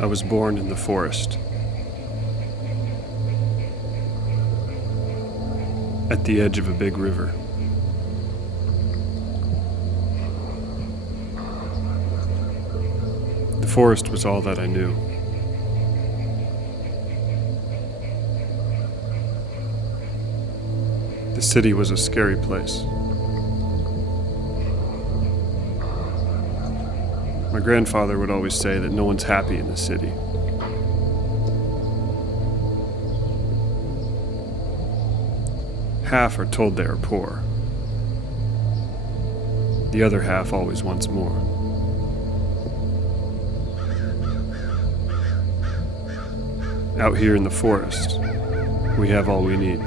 I was born in the forest, at the edge of a big river. The forest was all that I knew. The city was a scary place. My grandfather would always say that no one's happy in the city. Half are told they are poor. The other half always wants more. Out here in the forest, we have all we need.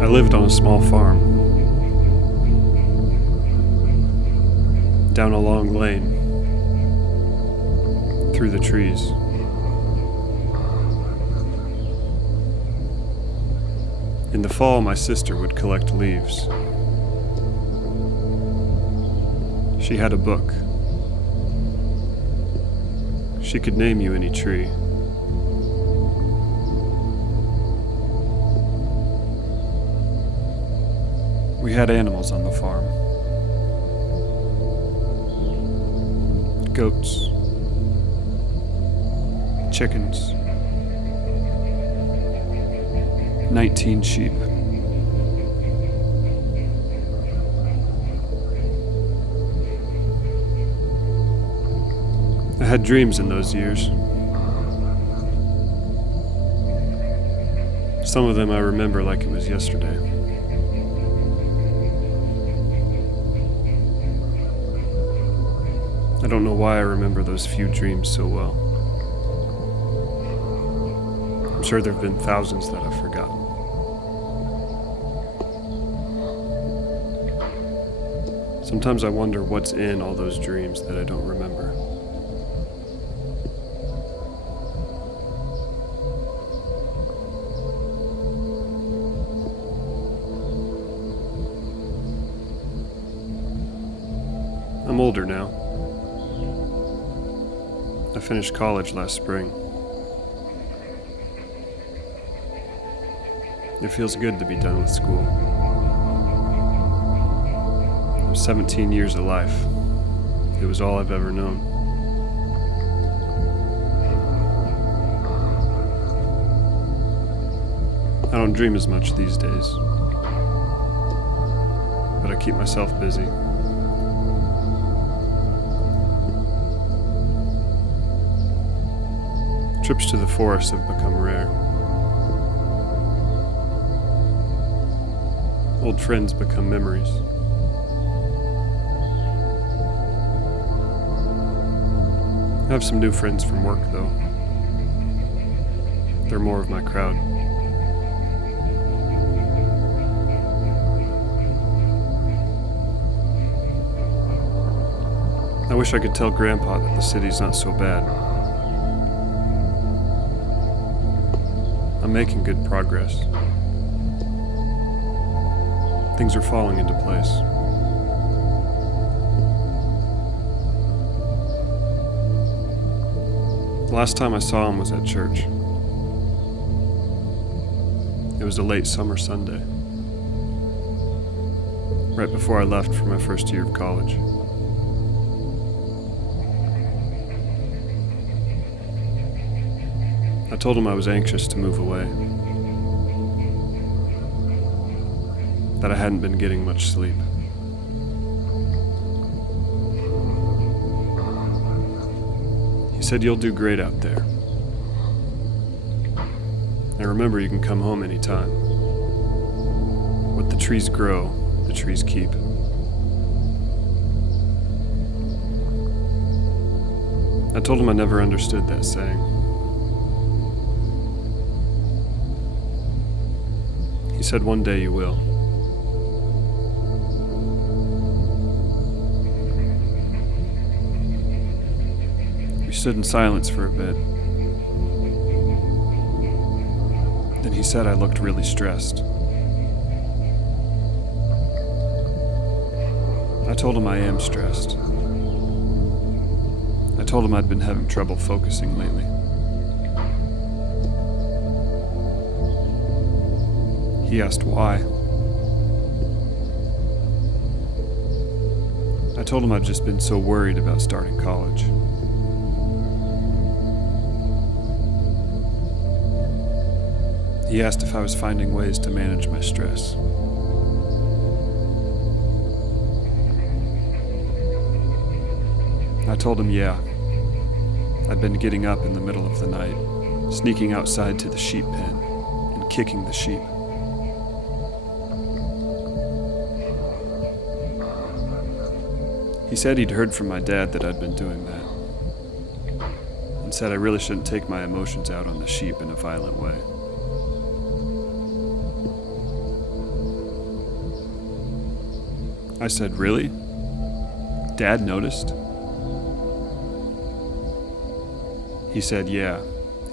I lived on a small farm, down a long lane, through the trees. In the fall, my sister would collect leaves. She had a book. She could name you any tree. We had animals on the farm. Goats, chickens, 19 sheep. I had dreams in those years. Some of them I remember like it was yesterday. I don't know why I remember those few dreams so well. I'm sure there have been thousands that I've forgotten. Sometimes I wonder what's in all those dreams that I don't remember. I'm older now. I finished college last spring. It feels good to be done with school. It was 17 years of life. It was all I've ever known. I don't dream as much these days, but I keep myself busy. Trips to the forest have become rare. Old friends become memories. I have some new friends from work, though. They're more of my crowd. I wish I could tell Grandpa that the city's not so bad. I'm making good progress. Things are falling into place. The last time I saw him was at church. It was a late summer Sunday, right before I left for my first year of college. I told him I was anxious to move away, that I hadn't been getting much sleep. He said, "You'll do great out there. And remember, you can come home anytime. What the trees grow, the trees keep." I told him I never understood that saying. He said, "One day you will." We stood in silence for a bit. Then he said I looked really stressed. I told him I am stressed. I told him I'd been having trouble focusing lately. He asked why. I told him I'd just been so worried about starting college. He asked if I was finding ways to manage my stress. I told him, yeah. I'd been getting up in the middle of the night, sneaking outside to the sheep pen, and kicking the sheep. He said he'd heard from my dad that I'd been doing that, and said I really shouldn't take my emotions out on the sheep in a violent way. I said, really? Dad noticed? He said, yeah,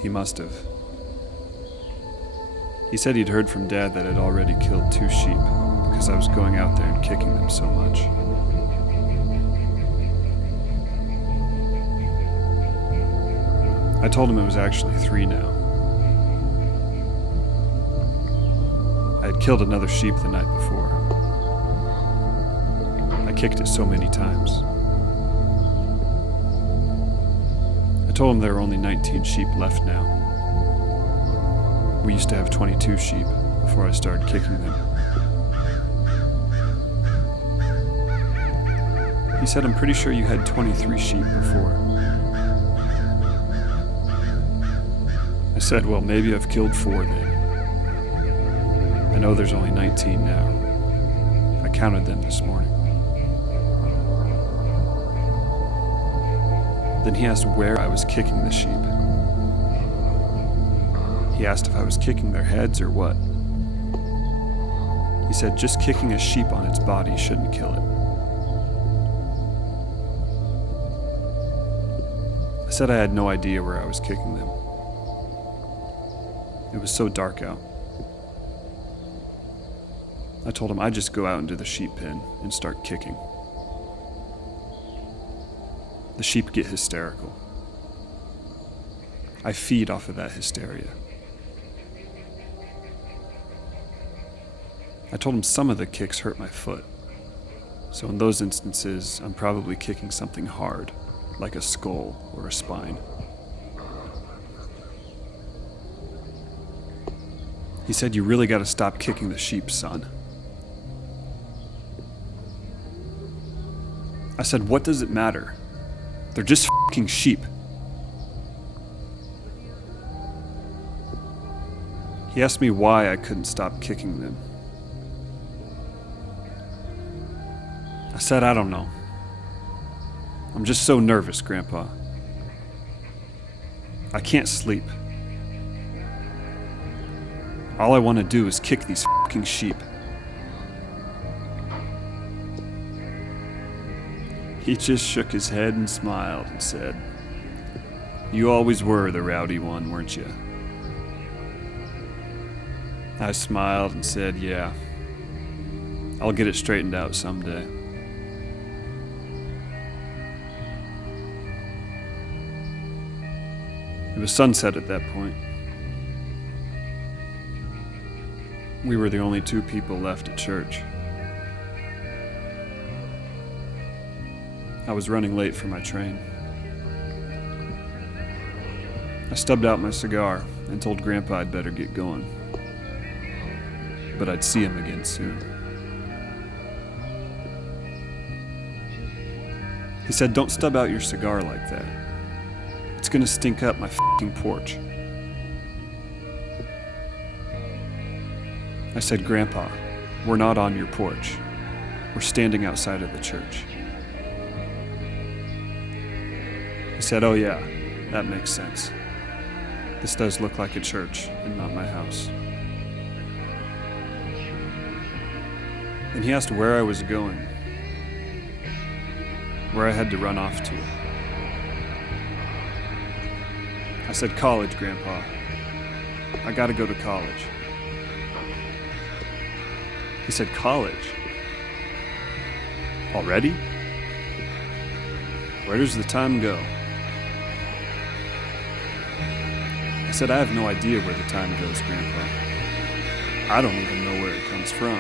he must have. He said he'd heard from Dad that I'd already killed 2 sheep because I was going out there and kicking them so much. I told him it was actually 3 now. I had killed another sheep the night before. I kicked it so many times. I told him there were only 19 sheep left now. We used to have 22 sheep before I started kicking them. He said, I'm pretty sure you had 23 sheep before. I said, well, maybe I've killed 4 then. I know there's only 19 now. I counted them this morning. Then he asked where I was kicking the sheep. He asked if I was kicking their heads or what. He said just kicking a sheep on its body shouldn't kill it. I said I had no idea where I was kicking them. It was so dark out. I told him I'd just go out into the sheep pen and start kicking. The sheep get hysterical. I feed off of that hysteria. I told him some of the kicks hurt my foot. So in those instances, I'm probably kicking something hard, like a skull or a spine. He said, you really gotta stop kicking the sheep, son. I said, what does it matter? They're just f***ing sheep. He asked me why I couldn't stop kicking them. I said, I don't know. I'm just so nervous, Grandpa. I can't sleep. All I want to do is kick these f***ing sheep. He just shook his head and smiled and said, you always were the rowdy one, weren't you? I smiled and said, yeah, I'll get it straightened out someday. It was sunset at that point. We were the only 2 people left at church. I was running late for my train. I stubbed out my cigar and told Grandpa I'd better get going. But I'd see him again soon. He said, don't stub out your cigar like that. It's gonna stink up my f***ing porch. I said, Grandpa, we're not on your porch. We're standing outside of the church. He said, oh yeah, that makes sense. This does look like a church and not my house. Then he asked where I was going, where I had to run off to. I said, college, Grandpa. I gotta go to college. He said, college? Already? Where does the time go? I said I have no idea where the time goes, Grandpa. I don't even know where it comes from.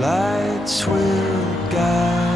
Lights will guide